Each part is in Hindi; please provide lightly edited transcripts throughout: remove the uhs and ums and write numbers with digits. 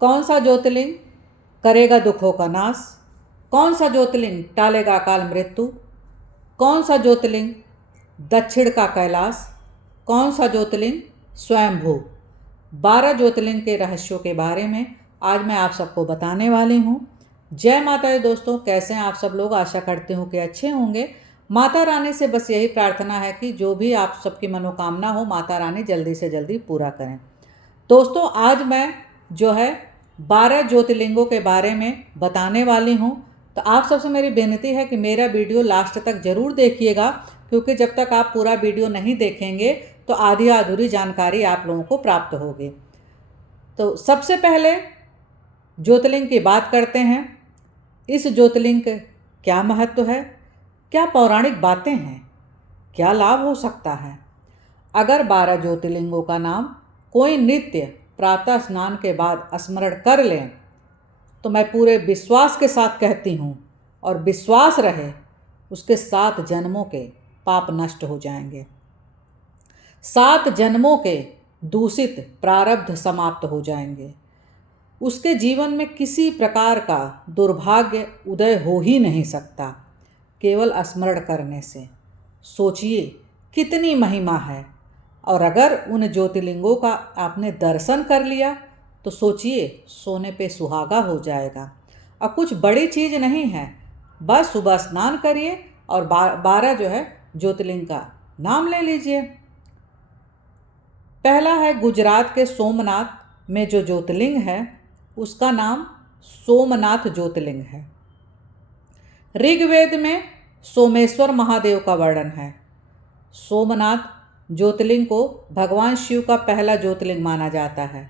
कौन सा ज्योतिर्लिंग करेगा दुखों का नाश? कौन सा ज्योतिर्लिंग टालेगा अकाल मृत्यु? कौन सा ज्योतिर्लिंग दक्षिण का कैलाश? कौन सा ज्योतिर्लिंग स्वयंभू? 12 ज्योतिर्लिंग के रहस्यों के बारे में आज मैं आप सबको बताने वाली हूँ। जय माता दी दोस्तों, कैसे हैं आप सब लोग? आशा करती हूँ कि अच्छे होंगे। माता रानी से बस यही प्रार्थना है कि जो भी आप सबकी मनोकामना हो माता रानी जल्दी से जल्दी पूरा करें। दोस्तों, आज मैं जो है 12 ज्योतिर्लिंगों के बारे में बताने वाली हूँ। तो आप सबसे मेरी विनती है कि मेरा वीडियो लास्ट तक ज़रूर देखिएगा, क्योंकि जब तक आप पूरा वीडियो नहीं देखेंगे तो आधी अधूरी जानकारी आप लोगों को प्राप्त होगी। तो सबसे पहले ज्योतिर्लिंग की बात करते हैं। इस ज्योतिर्लिंग का क्या महत्व है, क्या पौराणिक बातें हैं, क्या लाभ हो सकता है? अगर 12 ज्योतिर्लिंगों का नाम कोई नित्य प्रातः स्नान के बाद स्मरण कर लें तो मैं पूरे विश्वास के साथ कहती हूँ, और विश्वास रहे, उसके 7 जन्मों के पाप नष्ट हो जाएंगे। 7 जन्मों के दूषित प्रारब्ध समाप्त हो जाएंगे। उसके जीवन में किसी प्रकार का दुर्भाग्य उदय हो ही नहीं सकता, केवल स्मरण करने से। सोचिए कितनी महिमा है। और अगर उन ज्योतिर्लिंगों का आपने दर्शन कर लिया तो सोचिए सोने पे सुहागा हो जाएगा। और कुछ बड़ी चीज़ नहीं है, बस सुबह स्नान करिए और 12 जो है ज्योतिर्लिंग का नाम ले लीजिए। पहला है गुजरात के सोमनाथ में जो ज्योतिर्लिंग है उसका नाम सोमनाथ ज्योतिर्लिंग है। ऋग्वेद में सोमेश्वर महादेव का वर्णन है। सोमनाथ ज्योतिर्लिंग को भगवान शिव का पहला ज्योतिर्लिंग माना जाता है।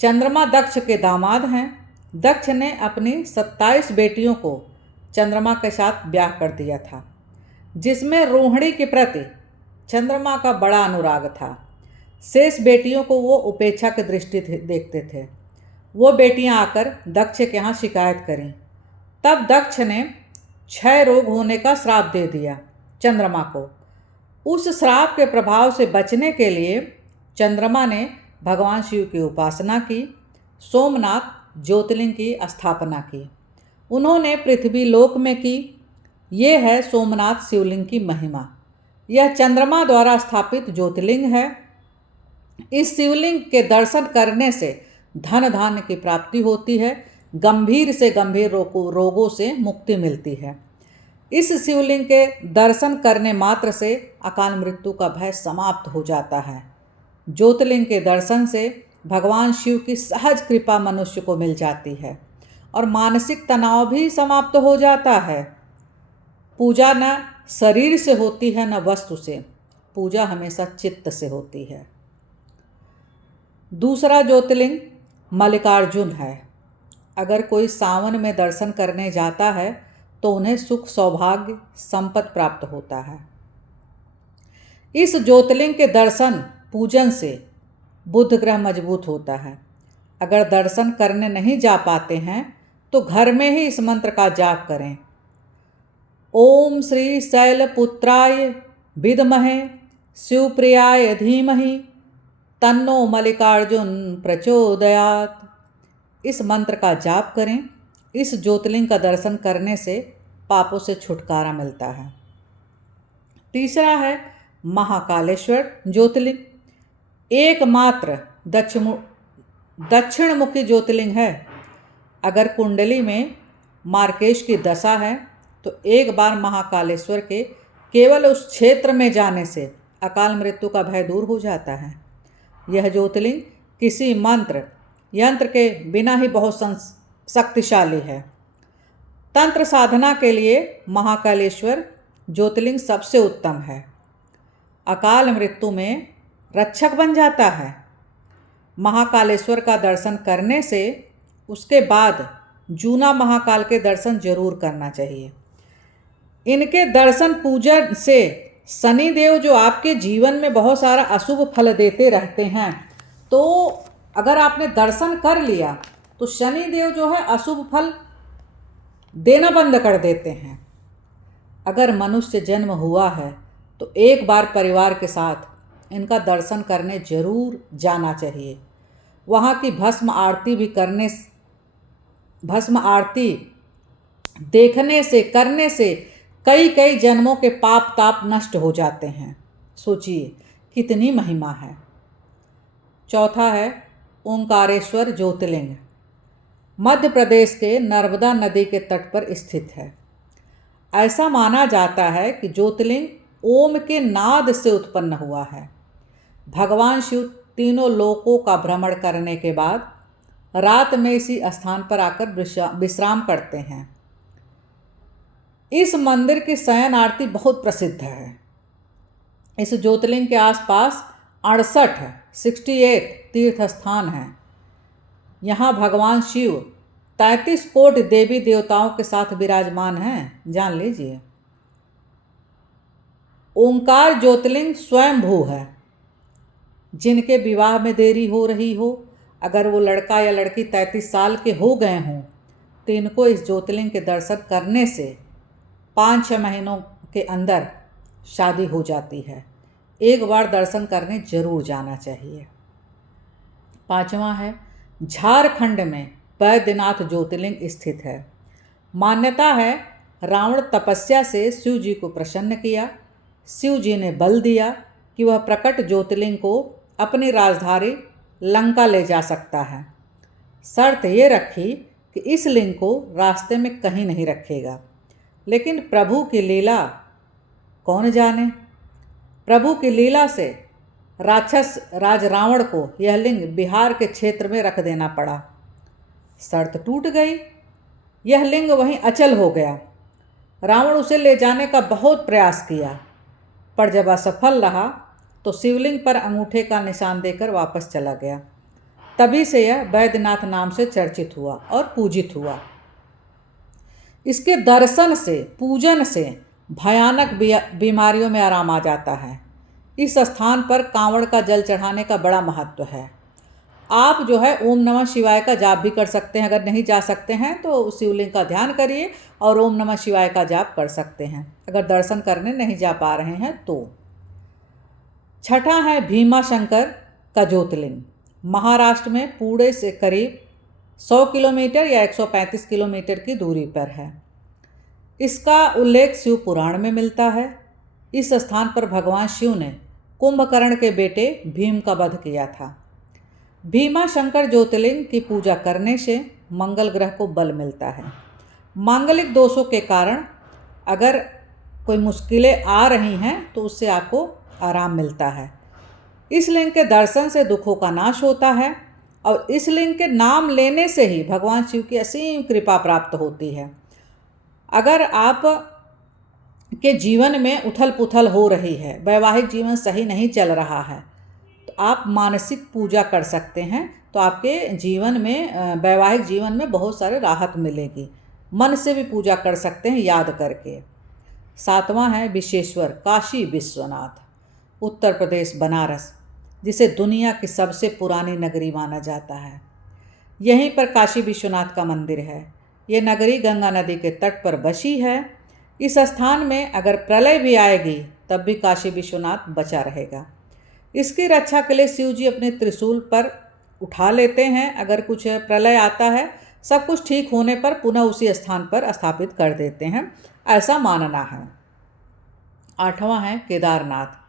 चंद्रमा दक्ष के दामाद हैं। दक्ष ने अपनी 27 बेटियों को चंद्रमा के साथ ब्याह कर दिया था, जिसमें रोहिणी के प्रति चंद्रमा का बड़ा अनुराग था। शेष बेटियों को वो उपेक्षा की दृष्टि देखते थे। वो बेटियां आकर दक्ष के यहाँ शिकायत करीं। तब दक्ष ने क्षय रोग होने का श्राप दे दिया चंद्रमा को। उस श्राप के प्रभाव से बचने के लिए चंद्रमा ने भगवान शिव की उपासना की, सोमनाथ ज्योतिर्लिंग की स्थापना की। उन्होंने पृथ्वी लोक में की। ये है सोमनाथ शिवलिंग की महिमा। यह चंद्रमा द्वारा स्थापित ज्योतिर्लिंग है। इस शिवलिंग के दर्शन करने से धन धान्य की प्राप्ति होती है, गंभीर से गंभीर रोगों से मुक्ति मिलती है। इस शिवलिंग के दर्शन करने मात्र से अकाल मृत्यु का भय समाप्त हो जाता है। ज्योतिर्लिंग के दर्शन से भगवान शिव की सहज कृपा मनुष्य को मिल जाती है और मानसिक तनाव भी समाप्त हो जाता है। पूजा न शरीर से होती है न वस्तु से, पूजा हमेशा चित्त से होती है। दूसरा ज्योतिर्लिंग मल्लिकार्जुन है। अगर कोई सावन में दर्शन करने जाता है तो उन्हें सुख सौभाग्य संपत्ति प्राप्त होता है। इस ज्योतिर्लिंग के दर्शन पूजन से बुध ग्रह मजबूत होता है। अगर दर्शन करने नहीं जा पाते हैं तो घर में ही इस मंत्र का जाप करें। ओम श्री शैलपुत्राय विद्महे शिवप्रियाय धीमहि तन्नो मल्लिकार्जुन प्रचोदयात्। इस मंत्र का जाप करें। इस ज्योतिर्लिंग का दर्शन करने से पापों से छुटकारा मिलता है। तीसरा है महाकालेश्वर ज्योतिर्लिंग। एकमात्र दक्षिणमुखी ज्योतिर्लिंग है। अगर कुंडली में मार्केश की दशा है तो एक बार महाकालेश्वर के केवल उस क्षेत्र में जाने से अकाल मृत्यु का भय दूर हो जाता है। यह ज्योतिर्लिंग किसी मंत्र यंत्र के बिना ही बहुत शक्तिशाली है। तंत्र साधना के लिए महाकालेश्वर ज्योतिर्लिंग सबसे उत्तम है। अकाल मृत्यु में रक्षक बन जाता है। महाकालेश्वर का दर्शन करने से उसके बाद जूना महाकाल के दर्शन जरूर करना चाहिए। इनके दर्शन पूजन से शनिदेव जो आपके जीवन में बहुत सारा अशुभ फल देते रहते हैं, तो अगर आपने दर्शन कर लिया तो शनिदेव जो है अशुभ फल देना बंद कर देते हैं। अगर मनुष्य जन्म हुआ है तो एक बार परिवार के साथ इनका दर्शन करने जरूर जाना चाहिए। वहाँ की भस्म आरती देखने से, करने से कई कई जन्मों के पाप ताप नष्ट हो जाते हैं। सोचिए कितनी महिमा है। चौथा है ओंकारेश्वर ज्योतिर्लिंग। मध्य प्रदेश के नर्मदा नदी के तट पर स्थित है। ऐसा माना जाता है कि ज्योतिर्लिंग ओम के नाद से उत्पन्न हुआ है। भगवान शिव तीनों लोकों का भ्रमण करने के बाद रात में इसी स्थान पर आकर विश्राम करते हैं। इस मंदिर की शयन आरती बहुत प्रसिद्ध है। इस ज्योतिर्लिंग के आसपास 68 तीर्थ स्थान हैं। यहाँ भगवान शिव 33 कोटि देवी देवताओं के साथ विराजमान हैं, जान लीजिए। ओंकार ज्योतिर्लिंग स्वयंभू है। जिनके विवाह में देरी हो रही हो, अगर वो लड़का या लड़की 33 साल के हो गए हों, तो इनको इस ज्योतिर्लिंग के दर्शन करने से 5-6 महीनों के अंदर शादी हो जाती है। एक बार दर्शन करने जरूर जाना चाहिए। 5वां है झारखंड में बैद्यनाथ ज्योतिर्लिंग स्थित है। मान्यता है रावण तपस्या से शिव जी को प्रसन्न किया। शिव जी ने बल दिया कि वह प्रकट ज्योतिर्लिंग को अपनी राजधानी लंका ले जा सकता है। शर्त ये रखी कि इस लिंग को रास्ते में कहीं नहीं रखेगा। लेकिन प्रभु की लीला कौन जाने। प्रभु की लीला से राक्षस राज रावण को यह लिंग बिहार के क्षेत्र में रख देना पड़ा। शर्त टूट गई। यह लिंग वहीं अचल हो गया। रावण उसे ले जाने का बहुत प्रयास किया, पर जब असफल रहा तो शिवलिंग पर अंगूठे का निशान देकर वापस चला गया। तभी से यह बैद्यनाथ नाम से चर्चित हुआ और पूजित हुआ। इसके दर्शन से, पूजन से भयानक बीमारियों में आराम आ जाता है। इस स्थान पर कांवड़ का जल चढ़ाने का बड़ा महत्व है। आप जो है ओम नमः शिवाय का जाप भी कर सकते हैं। अगर नहीं जा सकते हैं तो शिवलिंग का ध्यान करिए और ओम नमः शिवाय का जाप कर सकते हैं, अगर दर्शन करने नहीं जा पा रहे हैं तो। 6ठा है भीमाशंकर का ज्योतिर्लिंग। महाराष्ट्र में पुणे से करीब 100 किलोमीटर या 135 किलोमीटर की दूरी पर है। इसका उल्लेख शिव पुराण में मिलता है। इस स्थान पर भगवान शिव ने कुंभकर्ण के बेटे भीम का वध किया था। भीमाशंकर ज्योतिर्लिंग की पूजा करने से मंगल ग्रह को बल मिलता है। मांगलिक दोषों के कारण अगर कोई मुश्किलें आ रही हैं तो उससे आपको आराम मिलता है। इस लिंग के दर्शन से दुखों का नाश होता है और इस लिंग के नाम लेने से ही भगवान शिव की असीम कृपा प्राप्त होती है। अगर आप के जीवन में उथल पुथल हो रही है, वैवाहिक जीवन सही नहीं चल रहा है, तो आप मानसिक पूजा कर सकते हैं, तो आपके जीवन में, वैवाहिक जीवन में बहुत सारे राहत मिलेगी। मन से भी पूजा कर सकते हैं याद करके। 7वां है विश्वेश्वर काशी विश्वनाथ, उत्तर प्रदेश बनारस, जिसे दुनिया की सबसे पुरानी नगरी माना जाता है। यहीं पर काशी विश्वनाथ का मंदिर है। ये नगरी गंगा नदी के तट पर बसी है। इस स्थान में अगर प्रलय भी आएगी तब भी काशी विश्वनाथ बचा रहेगा। इसकी रक्षा के लिए शिव जी अपने त्रिशूल पर उठा लेते हैं। अगर कुछ प्रलय आता है, सब कुछ ठीक होने पर पुनः उसी स्थान पर स्थापित कर देते हैं, ऐसा मानना है। 8वां है केदारनाथ।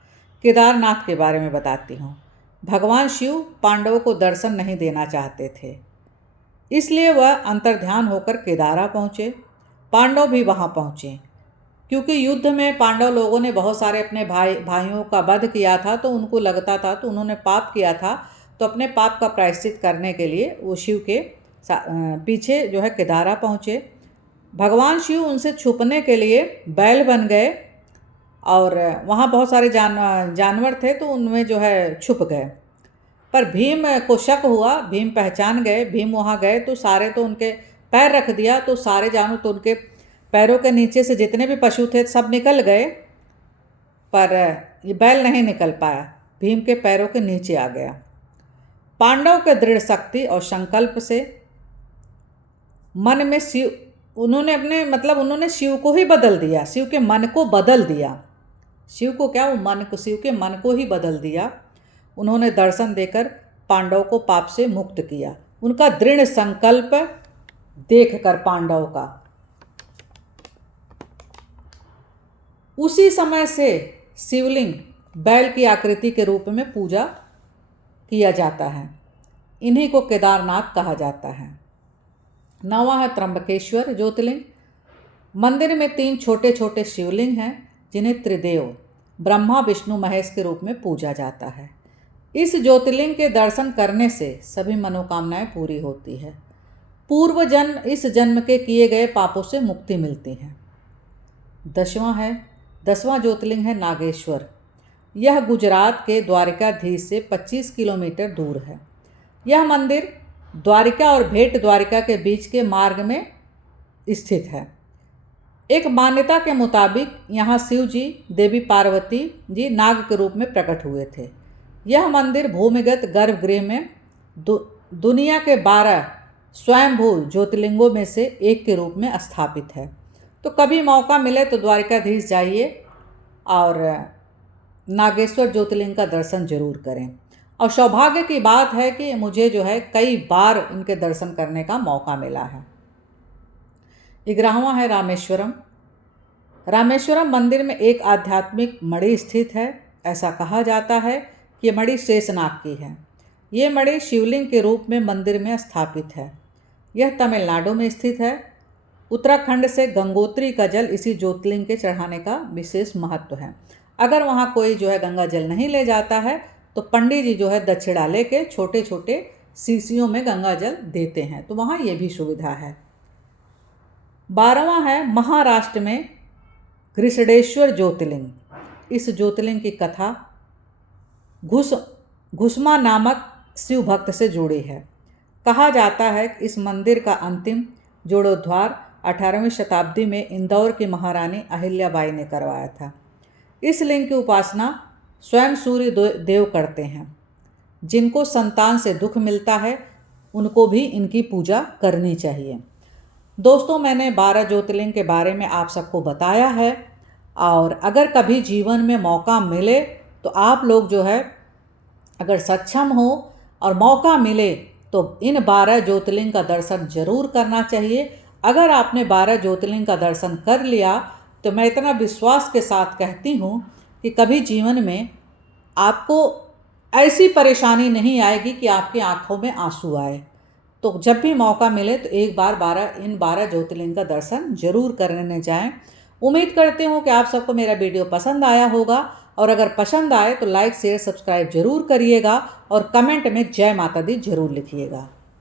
केदारनाथ के बारे में बताती हूँ। भगवान शिव पांडवों को दर्शन नहीं देना चाहते थे, इसलिए वह अंतर्ध्यान होकर केदारा पहुँचे। पांडव भी वहाँ पहुँचे। क्योंकि युद्ध में पांडव लोगों ने बहुत सारे अपने भाइयों का वध किया था, तो उनको लगता था, तो उन्होंने पाप किया था, तो अपने पाप का प्रायश्चित करने के लिए वो शिव के पीछे जो है केदारा पहुँचे। भगवान शिव उनसे छुपने के लिए बैल बन गए और वहाँ बहुत सारे जानवर थे, तो उनमें जो है छुप गए। पर भीम को शक हुआ, भीम पहचान गए। भीम वहाँ गए तो सारे, तो उनके पैर रख दिया तो सारे जानवर, तो उनके पैरों के नीचे से जितने भी पशु थे सब निकल गए, पर ये बैल नहीं निकल पाया, भीम के पैरों के नीचे आ गया। पांडव के दृढ़ शक्ति और संकल्प से मन में शिव, उन्होंने शिव को ही बदल दिया, शिव के मन को बदल दिया। शिव को क्या, वो मन को, शिव के मन को ही बदल दिया। उन्होंने दर्शन देकर पांडवों को पाप से मुक्त किया। उनका दृढ़ संकल्प देखकर पांडवों का उसी समय से शिवलिंग बैल की आकृति के रूप में पूजा किया जाता है। इन्हीं को केदारनाथ कहा जाता है। 9वां है त्र्यंबकेश्वर ज्योतिर्लिंग। मंदिर में 3 छोटे छोटे शिवलिंग हैं जिन्हें त्रिदेव ब्रह्मा विष्णु महेश के रूप में पूजा जाता है। इस ज्योतिर्लिंग के दर्शन करने से सभी मनोकामनाएं पूरी होती है। पूर्व जन्म इस जन्म के किए गए पापों से मुक्ति मिलती है। 10वां ज्योतिर्लिंग है नागेश्वर। यह गुजरात के द्वारिकाधीश से 25 किलोमीटर दूर है। यह मंदिर द्वारिका और भेट द्वारिका के बीच के मार्ग में स्थित है। एक मान्यता के मुताबिक यहाँ शिव जी देवी पार्वती जी नाग के रूप में प्रकट हुए थे। यह मंदिर भूमिगत गर्भगृह में दुनिया के 12 स्वयंभू ज्योतिर्लिंगों में से एक के रूप में स्थापित है। तो कभी मौका मिले तो द्वारिकाधीश जाइए और नागेश्वर ज्योतिर्लिंग का दर्शन जरूर करें। और सौभाग्य की बात है कि मुझे जो है कई बार इनके दर्शन करने का मौका मिला है। 11वां है रामेश्वरम। रामेश्वरम मंदिर में एक आध्यात्मिक मणि स्थित है। ऐसा कहा जाता है कि ये मणि शेषनाग की है। ये मणि शिवलिंग के रूप में मंदिर में स्थापित है। यह तमिलनाडु में स्थित है। उत्तराखंड से गंगोत्री का जल इसी ज्योतिर्लिंग के चढ़ाने का विशेष महत्व है। अगर वहाँ कोई जो है गंगा जल नहीं ले जाता है तो पंडित जी जो है दक्षिणा लेके छोटे छोटे शीशियों में गंगा जल देते हैं, तो वहाँ ये भी सुविधा है। 12वां है महाराष्ट्र में घृष्णेश्वर ज्योतिर्लिंग। इस ज्योतिर्लिंग की कथा घुसमा नामक शिव भक्त से जुड़ी है। कहा जाता है कि इस मंदिर का अंतिम जीर्णोद्धार 18वीं शताब्दी में इंदौर की महारानी अहिल्याबाई ने करवाया था। इस लिंग की उपासना स्वयं सूर्य देव करते हैं। जिनको संतान से दुख मिलता है उनको भी इनकी पूजा करनी चाहिए। दोस्तों, मैंने 12 ज्योतिर्लिंग के बारे में आप सबको बताया है, और अगर कभी जीवन में मौका मिले तो आप लोग जो है अगर सक्षम हो और मौका मिले तो इन 12 ज्योतिर्लिंग का दर्शन जरूर करना चाहिए। अगर आपने 12 ज्योतिर्लिंग का दर्शन कर लिया तो मैं इतना विश्वास के साथ कहती हूँ कि कभी जीवन में आपको ऐसी परेशानी नहीं आएगी कि आपकी आंखों में आंसू आए। तो जब भी मौका मिले तो एक बार इन 12 ज्योतिर्लिंग का दर्शन जरूर करने जाएं। उम्मीद करती हूँ कि आप सबको मेरा वीडियो पसंद आया होगा, और अगर पसंद आए तो लाइक शेयर सब्सक्राइब जरूर करिएगा और कमेंट में जय माता दी जरूर लिखिएगा।